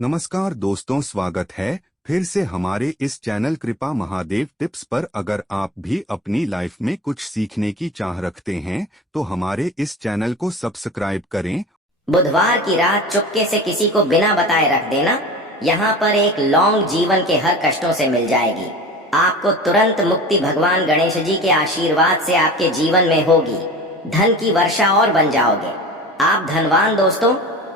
नमस्कार दोस्तों, स्वागत है फिर से हमारे इस चैनल कृपा महादेव टिप्स पर। अगर आप भी अपनी लाइफ में कुछ सीखने की चाह रखते हैं तो हमारे इस चैनल को सब्सक्राइब करें। बुधवार की रात चुपके से किसी को बिना बताए रख देना। यहाँ पर एक लौंग जीवन के हर कष्टों से मिल जाएगी। आपको तुरंत मुक्ति भगवान गणेश जी के आशीर्वाद से आपके जीवन में होगी। धन की वर्षा और बन जाओगे आप धनवान। दोस्तों,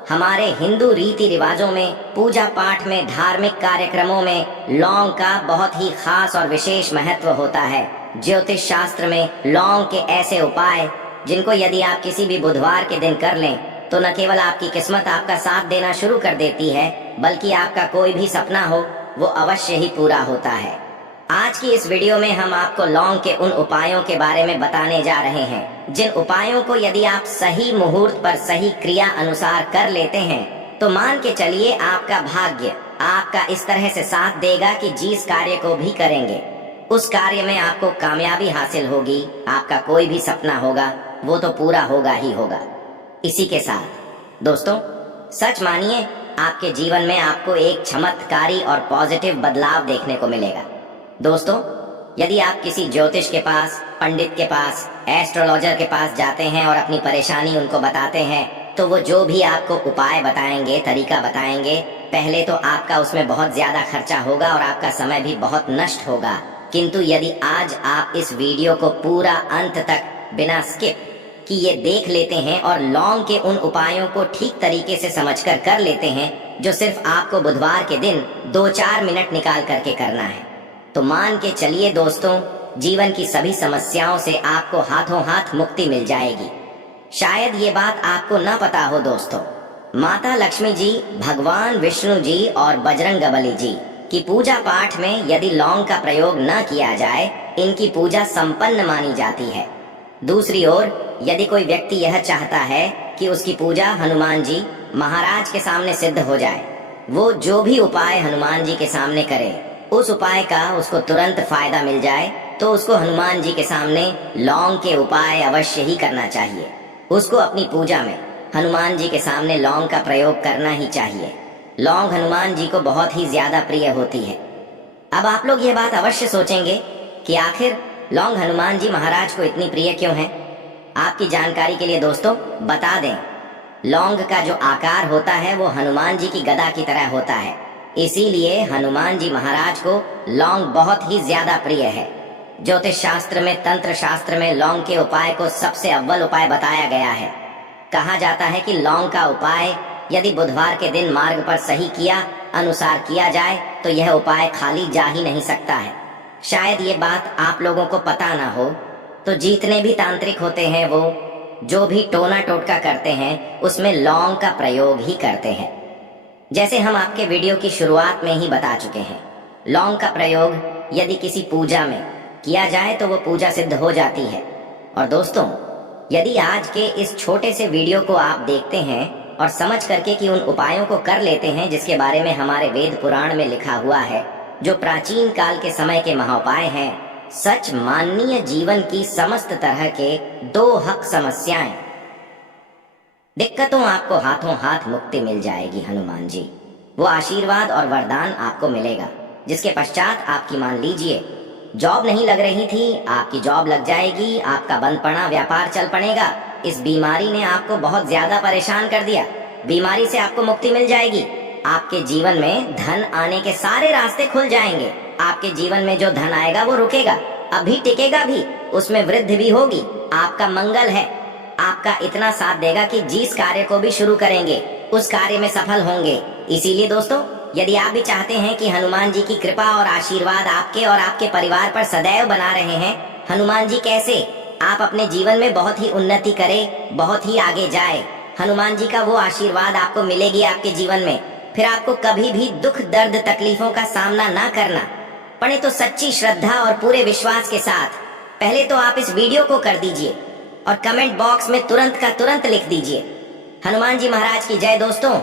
हमारे हिंदू रीति रिवाजों में, पूजा पाठ में, धार्मिक कार्यक्रमों में लौंग का बहुत ही खास और विशेष महत्व होता है। ज्योतिष शास्त्र में लौंग के ऐसे उपाय जिनको यदि आप किसी भी बुधवार के दिन कर लें तो न केवल आपकी किस्मत आपका साथ देना शुरू कर देती है, बल्कि आपका कोई भी सपना हो वो अवश्य ही पूरा होता है। आज की इस वीडियो में हम आपको लौंग के उन उपायों के बारे में बताने जा रहे हैं जिन उपायों को यदि आप सही मुहूर्त पर सही क्रिया अनुसार कर लेते हैं तो मान के चलिए आपका भाग्य आपका इस तरह से साथ देगा कि जिस कार्य को भी करेंगे उस कार्य में आपको कामयाबी हासिल होगी। आपका कोई भी सपना होगा वो तो पूरा होगा ही होगा। इसी के साथ दोस्तों, सच मानिए आपके जीवन में आपको एक चमत्कारी और पॉजिटिव बदलाव देखने को मिलेगा। दोस्तों, यदि आप किसी ज्योतिष के पास, पंडित के पास, एस्ट्रोलॉजर के पास जाते हैं और अपनी परेशानी उनको बताते हैं तो वो जो भी आपको उपाय बताएंगे, तरीका बताएंगे, पहले तो आपका उसमें बहुत ज्यादा खर्चा होगा और आपका समय भी बहुत नष्ट होगा। किंतु यदि आज आप इस वीडियो को पूरा अंत तक बिना स्किप कि ये देख लेते हैं और लौंग के उन उपायों को ठीक तरीके से समझकर कर लेते हैं जो सिर्फ आपको बुधवार के दिन 2-4 मिनट निकाल करके करना है, तो मान के चलिए दोस्तों, जीवन की सभी समस्याओं से आपको हाथों हाथ मुक्ति मिल जाएगी। शायद ये बात आपको न पता हो दोस्तों, माता लक्ष्मी जी, भगवान विष्णु जी और बजरंगबली जी की पूजा पाठ में यदि लौंग का प्रयोग न किया जाए, इनकी पूजा संपन्न मानी जाती है। दूसरी ओर यदि कोई व्यक्ति यह चाहता है कि उसकी पूजा हनुमान जी महाराज के सामने सिद्ध हो जाए, वो जो भी उपाय हनुमान जी के सामने करे उस उपाय का उसको तुरंत फायदा मिल जाए, तो उसको हनुमान जी के सामने लौंग के उपाय अवश्य ही करना चाहिए। उसको अपनी पूजा में हनुमान जी के सामने लौंग का प्रयोग करना ही चाहिए। लौंग हनुमान जी को बहुत ही ज्यादा प्रिय होती है। अब आप लोग ये बात अवश्य सोचेंगे कि आखिर लौंग हनुमान जी महाराज को इतनी प्रिय क्यों है। आपकी जानकारी के लिए दोस्तों बता दें, लौंग का जो आकार होता है वो हनुमान जी की गदा की तरह होता है, इसीलिए हनुमान जी महाराज को लौंग बहुत ही ज्यादा प्रिय है। ज्योतिष शास्त्र में, तंत्र शास्त्र में लौंग के उपाय को सबसे अव्वल उपाय बताया गया है। कहा जाता है कि लौंग का उपाय यदि बुधवार के दिन मार्ग पर सही किया अनुसार किया जाए तो यह उपाय खाली जा ही नहीं सकता है। शायद ये बात आप लोगों को पता ना हो, तो जितने भी तांत्रिक होते हैं वो जो भी टोना टोटका करते हैं उसमें लौंग का प्रयोग ही करते हैं। जैसे हम आपके वीडियो की शुरुआत में ही बता चुके हैं, लौंग का प्रयोग यदि किसी पूजा में किया जाए तो वो पूजा सिद्ध हो जाती है। और दोस्तों, यदि आज के इस छोटे से वीडियो को आप देखते हैं और समझ करके कि उन उपायों को कर लेते हैं जिसके बारे में हमारे वेद पुराण में लिखा हुआ है, जो प्राचीन काल के समय के महाउपाय हैं, सच माननीय जीवन की समस्त तरह के 2 हक समस्याएं, दिक्कतों आपको हाथों हाथ मुक्ति मिल जाएगी। हनुमान जी वो आशीर्वाद और वरदान आपको मिलेगा, जिसके पश्चात आपकी मान लीजिए जॉब नहीं लग रही थी, आपकी जॉब लग जाएगी, आपका बंद पड़ा व्यापार चल पड़ेगा। इस बीमारी ने आपको बहुत ज्यादा परेशान कर दिया, बीमारी से आपको मुक्ति मिल जाएगी। आपके जीवन में धन आने के सारे रास्ते खुल जाएंगे। आपके जीवन में जो धन आएगा वो रुकेगा, अभी टिकेगा भी, उसमें वृद्धि भी होगी। आपका मंगल है, आपका इतना साथ देगा कि जिस कार्य को भी शुरू करेंगे उस कार्य में सफल होंगे। इसीलिए दोस्तों, यदि आप भी चाहते हैं कि हनुमान जी की कृपा और आशीर्वाद आपके और आपके परिवार पर सदैव बना रहे हैं, हनुमान जी कैसे आप अपने जीवन में बहुत ही उन्नति करें, बहुत ही आगे जाए, हनुमान जी का वो आशीर्वाद आपको मिलेगी आपके जीवन में, फिर आपको कभी भी दुख दर्द तकलीफों का सामना ना करना पड़े, तो सच्ची श्रद्धा और पूरे विश्वास के साथ पहले तो आप इस वीडियो को कर दीजिए और कमेंट बॉक्स में तुरंत का तुरंत लिख दीजिए, हनुमान जी महाराज की जय। दोस्तों,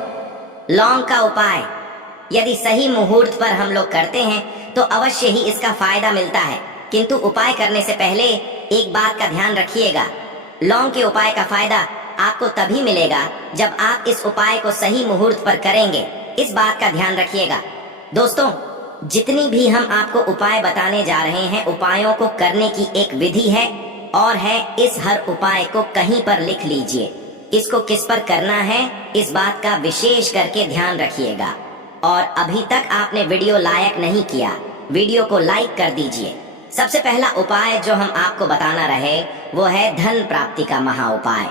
लौंग का उपाय यदि सही मुहूर्त पर हम लोग करते हैं तो अवश्य ही इसका फायदा मिलता है, किंतु उपाय करने से पहले एक बात का ध्यान रखिएगा, लौंग के उपाय का फायदा आपको तभी मिलेगा जब आप इस उपाय को सही मुहूर्त पर करेंगे, इस बात का ध्यान रखिएगा। दोस्तों, जितनी भी हम आपको उपाय बताने जा रहे हैं, उपायों को करने की एक विधि है और है इस हर उपाय को कहीं पर लिख लीजिए। इसको किस पर करना है इस बात का विशेष करके ध्यान रखिएगा। और अभी तक आपने वीडियो लाइक नहीं किया, वीडियो को लाइक कर दीजिए। सबसे पहला उपाय जो हम आपको बताना रहे वो है धन प्राप्ति का महा उपाय।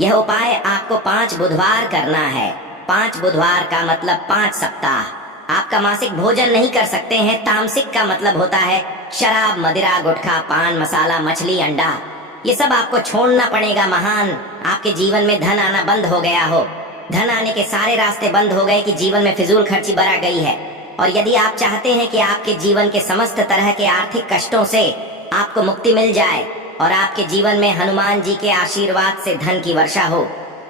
यह उपाय आपको 5 बुधवार करना है। 5 बुधवार का मतलब 5 सप्ताह। आपका मासिक भोजन नहीं कर सकते हैं। तामसिक का मतलब होता है शराब, मदिरा, गुटखा, पान मसाला, मछली, अंडा, ये सब आपको छोड़ना पड़ेगा। महान आपके जीवन में धन आना बंद हो गया हो, धन आने के सारे रास्ते बंद हो गए कि जीवन में फिजूल खर्ची बढ़ गई है। और यदि आप चाहते हैं कि आपके जीवन के समस्त तरह के आर्थिक कष्टों से आपको मुक्ति मिल जाए और आपके जीवन में हनुमान जी के आशीर्वाद से धन की वर्षा हो,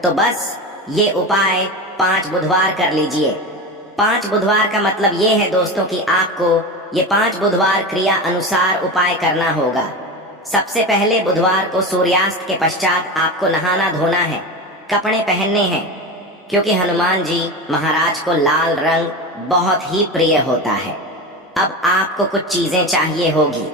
तो बस ये उपाय 5 बुधवार कर लीजिए। 5 बुधवार का मतलब ये है दोस्तों कि आपको ये 5 बुधवार क्रिया अनुसार उपाय करना होगा। सबसे पहले बुधवार को सूर्यास्त के पश्चात आपको नहाना धोना है, कपड़े पहनने हैं, क्योंकि हनुमान जी महाराज को लाल रंग बहुत ही प्रिय होता है। अब आपको कुछ चीजें चाहिए होगी,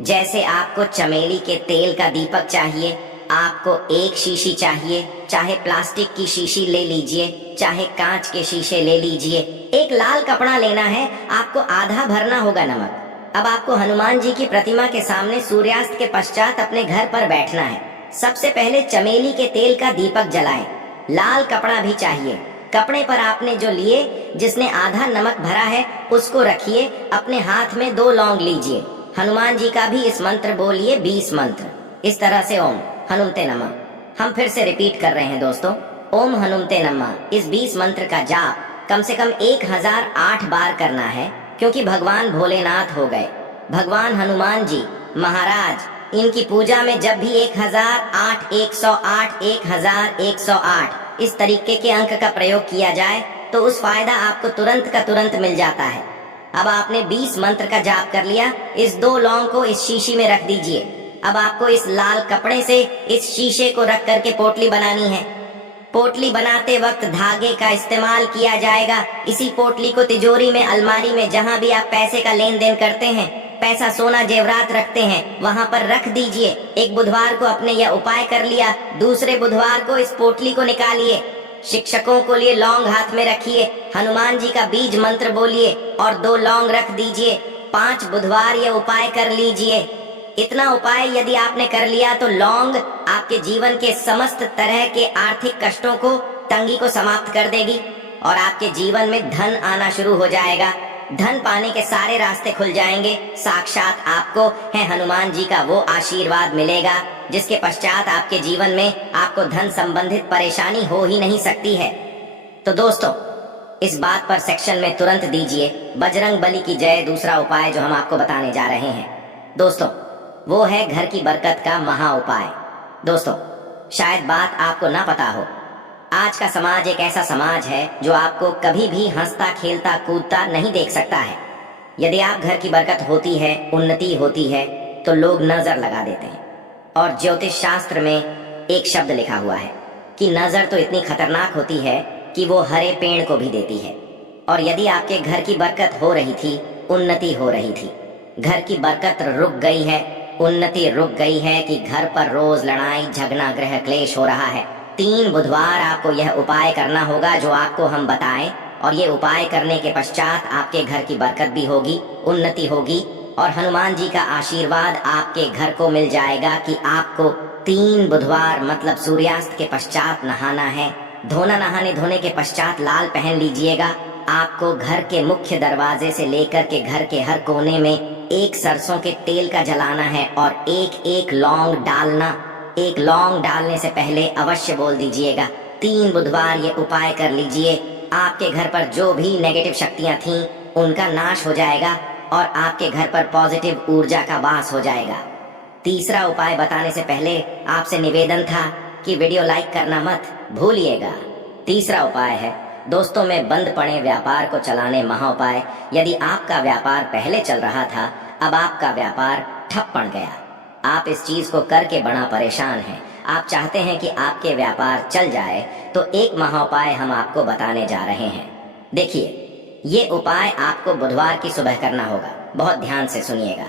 जैसे आपको चमेली के तेल का दीपक चाहिए, आपको एक शीशी चाहिए, चाहे प्लास्टिक की शीशी ले लीजिए, चाहे कांच के शीशे ले लीजिए। एक लाल कपड़ा लेना है, आपको आधा भरना होगा नमक। अब आपको हनुमान जी की प्रतिमा के सामने सूर्यास्त के पश्चात अपने घर पर बैठना है। सबसे पहले चमेली के तेल का दीपक जलाएं। लाल कपड़ा भी चाहिए। कपड़े पर आपने जो लिए, जिसने आधा नमक भरा है, उसको रखिए। अपने हाथ में 2 लौंग लीजिए। हनुमान जी का भी इस मंत्र बोलिए, 20 मंत्र इस तरह से। ओम हनुमते नमः। हम फिर से रिपीट कर रहे हैं दोस्तों, ओम हनुमते नमः। इस 20 मंत्र का जाप कम से कम 1008 बार करना है, क्योंकि भगवान भोलेनाथ हो गए, भगवान हनुमान जी महाराज, इनकी पूजा में जब भी 1008, 108, 1108 इस तरीके के अंक का प्रयोग किया जाए तो उस फायदा आपको तुरंत का तुरंत मिल जाता है। अब आपने 20 मंत्र का जाप कर लिया। इस 2 लौंग को इस शीशी में रख दीजिए। अब आपको इस लाल कपड़े से इस शीशे को रख करके पोटली बनानी है। पोटली बनाते वक्त धागे का इस्तेमाल किया जाएगा। इसी पोटली को तिजोरी में, अलमारी में, जहाँ भी आप पैसे का लेन देन करते हैं, पैसा, सोना, जेवरात रखते हैं, वहाँ पर रख दीजिए। एक बुधवार को आपने यह उपाय कर लिया, दूसरे बुधवार को इस पोटली को निकालिए। शिक्षकों को लिए लौंग हाथ में रखिए, हनुमान जी का बीज मंत्र बोलिए और 2 लौंग रख दीजिए। 5 बुधवार ये उपाय कर लीजिए। इतना उपाय यदि आपने कर लिया तो लौंग आपके जीवन के समस्त तरह के आर्थिक कष्टों को, तंगी को समाप्त कर देगी और आपके जीवन में धन आना शुरू हो जाएगा। धन पाने के सारे रास्ते खुल जाएंगे। साक्षात आपको है हनुमान जी का वो आशीर्वाद मिलेगा जिसके पश्चात आपके जीवन में आपको धन संबंधित परेशानी हो ही नहीं सकती है। तो दोस्तों, इस बात पर सेक्शन में तुरंत दीजिए बजरंग बली की जय। दूसरा उपाय जो हम आपको बताने जा रहे हैं दोस्तों, वो है घर की बरकत का महा उपाय। दोस्तों, शायद बात आपको ना पता हो, आज का समाज एक ऐसा समाज है जो आपको कभी भी हंसता, खेलता, कूदता नहीं देख सकता है। यदि आप घर की बरकत होती है, उन्नति होती है, तो लोग नजर लगा देते हैं। और ज्योतिष शास्त्र में एक शब्द लिखा हुआ है कि नजर तो इतनी खतरनाक होती है कि वो हरे पेड़ को भी देती है। और यदि आपके घर की बरकत हो रही थी, उन्नति हो रही थी, घर की बरकत रुक गई है, उन्नति रुक गई है कि घर पर रोज लड़ाई झगड़ा, गृह क्लेश हो रहा है, 3 बुधवार आपको यह उपाय करना होगा जो आपको हम बताएं। और ये उपाय करने के पश्चात आपके घर की बरकत भी होगी, उन्नति होगी और हनुमान जी का आशीर्वाद आपके घर को मिल जाएगा कि आपको 3 बुधवार मतलब सूर्यास्त के पश्चात नहाना है। धोना, नहाने धोने के पश्चात लाल पहन लीजिएगा। आपको घर के मुख्य दरवाजे से लेकर के घर के हर कोने में एक सरसों के तेल का जलाना है और एक लौंग डालना। एक लौंग डालने से पहले अवश्य बोल दीजिएगा 3 बुधवार ये उपाय कर लीजिए। आपके घर पर जो भी नेगेटिव शक्तियां थीं उनका नाश हो जाएगा और आपके घर पर पॉजिटिव ऊर्जा का वास हो जाएगा। तीसरा उपाय बताने से पहले आपसे निवेदन था कि वीडियो लाइक करना मत भूलिएगा। तीसरा उपाय है दोस्तों में बंद पड़े व्यापार को चलाने महा उपाय। यदि आपका व्यापार पहले चल रहा था, अब आपका व्यापार ठप पड़ गया, आप इस चीज को करके बड़ा परेशान हैं, आप चाहते हैं कि आपके व्यापार चल जाए, तो एक महा उपाय हम आपको बताने जा रहे हैं। देखिए, ये उपाय आपको बुधवार की सुबह करना होगा। बहुत ध्यान से सुनिएगा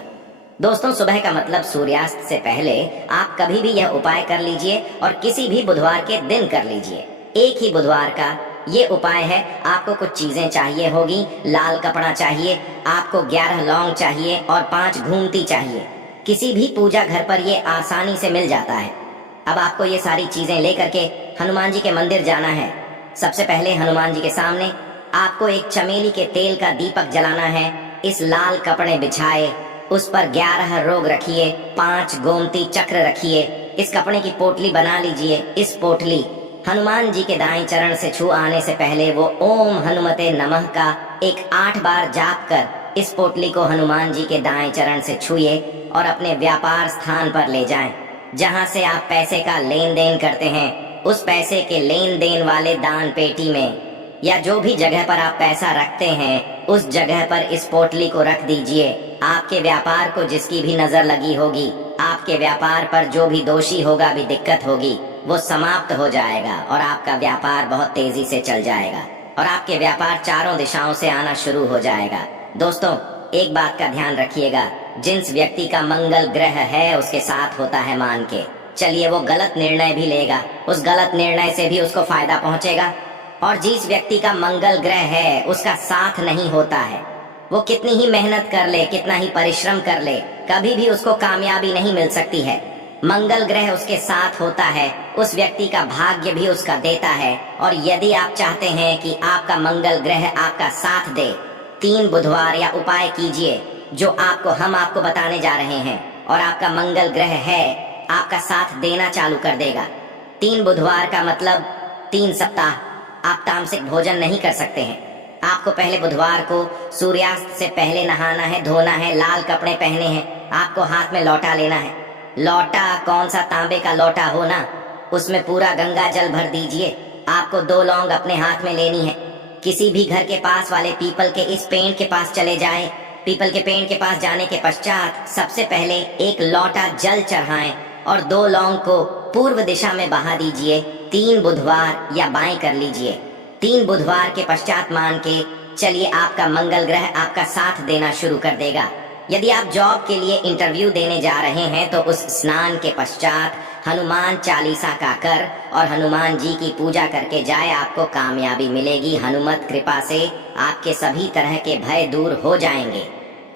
दोस्तों। सुबह का मतलब सूर्यास्त से पहले आप कभी भी यह उपाय कर लीजिए और किसी भी बुधवार के दिन कर लीजिए। एक ही बुधवार का ये उपाय है। आपको कुछ चीजें चाहिए होगी। लाल कपड़ा चाहिए, आपको 11 लौंग चाहिए और 5 घूमती चाहिए। किसी भी पूजा घर पर ये आसानी से मिल जाता है। अब आपको ये सारी चीजें लेकर के हनुमान जी के मंदिर जाना है। सबसे पहले हनुमान जी के सामने आपको एक चमेली के तेल का दीपक जलाना है। इस लाल कपड़े बिछाए, उस पर 11 रोग रखिए, 5 गोमती चक्र रखिए। इस कपड़े की पोटली बना लीजिए। इस पोटली हनुमान जी के दाएं चरण से छू आने से पहले वो ओम हनुमते नमः का एक 8 बार जाप कर इस पोटली को हनुमान जी के दाएं चरण से छुए और अपने व्यापार स्थान पर ले जाएं। जहां से आप पैसे का लेन देन करते हैं, उस पैसे के लेन देन वाले दान पेटी में या जो भी जगह पर आप पैसा रखते हैं, उस जगह पर इस पोटली को रख दीजिए। आपके व्यापार को जिसकी भी नजर लगी होगी, आपके व्यापार पर जो भी दोषी होगा, भी दिक्कत होगी, वो समाप्त हो जाएगा और आपका व्यापार बहुत तेजी से चल जाएगा और आपके व्यापार चारों दिशाओं से आना शुरू हो जाएगा। दोस्तों, एक बात का ध्यान रखिएगा, जिस व्यक्ति का मंगल ग्रह है उसके साथ होता है मान के चलिए। वो गलत निर्णय भी लेगा, उस गलत निर्णय से भी उसको फायदा पहुंचेगा। और जिस व्यक्ति का मंगल ग्रह है उसका साथ नहीं होता है, वो कितनी ही मेहनत कर ले, कितना ही परिश्रम कर ले, कभी भी उसको कामयाबी नहीं मिल सकती है। मंगल ग्रह उसके साथ होता है, उस व्यक्ति का भाग्य भी उसका देता है। और यदि आप चाहते हैं कि आपका मंगल ग्रह आपका साथ दे, 3 बुधवार या उपाय कीजिए जो हम आपको बताने जा रहे हैं और आपका मंगल ग्रह है आपका साथ देना चालू कर देगा। 3 बुधवार का मतलब 3 सप्ताह आप तामसिक भोजन नहीं कर सकते हैं। आपको पहले बुधवार को सूर्यास्त से पहले नहाना है, धोना है, लाल कपड़े पहने हैं। आपको हाथ में लौटा लेना है। लौटा कौन सा, तांबे का लौटा हो ना, उसमें पूरा गंगा जल भर दीजिए। आपको 2 लौंग अपने हाथ में लेनी है। किसी भी घर के पास वाले पीपल के इस पेड़ के पास चले जाएं। पीपल के पेड़ के पास जाने के पश्चात सबसे पहले एक लोटा जल चढ़ाएं और 2 लौंग को पूर्व दिशा में बहा दीजिए। 3 बुधवार या बाएं कर लीजिए। 3 बुधवार के पश्चात मान के चलिए आपका मंगल ग्रह आपका साथ देना शुरू कर देगा। यदि आप जॉब के लिए इंटरव्यू देने जा रहे हैं तो उस स्नान के पश्चात हनुमान चालीसा का कर और हनुमान जी की पूजा करके जाए, आपको कामयाबी मिलेगी। हनुमत कृपा से आपके सभी तरह के भय दूर हो जाएंगे।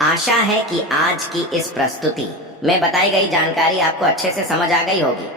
आशा है कि आज की इस प्रस्तुति में बताई गई जानकारी आपको अच्छे से समझ आ गई होगी।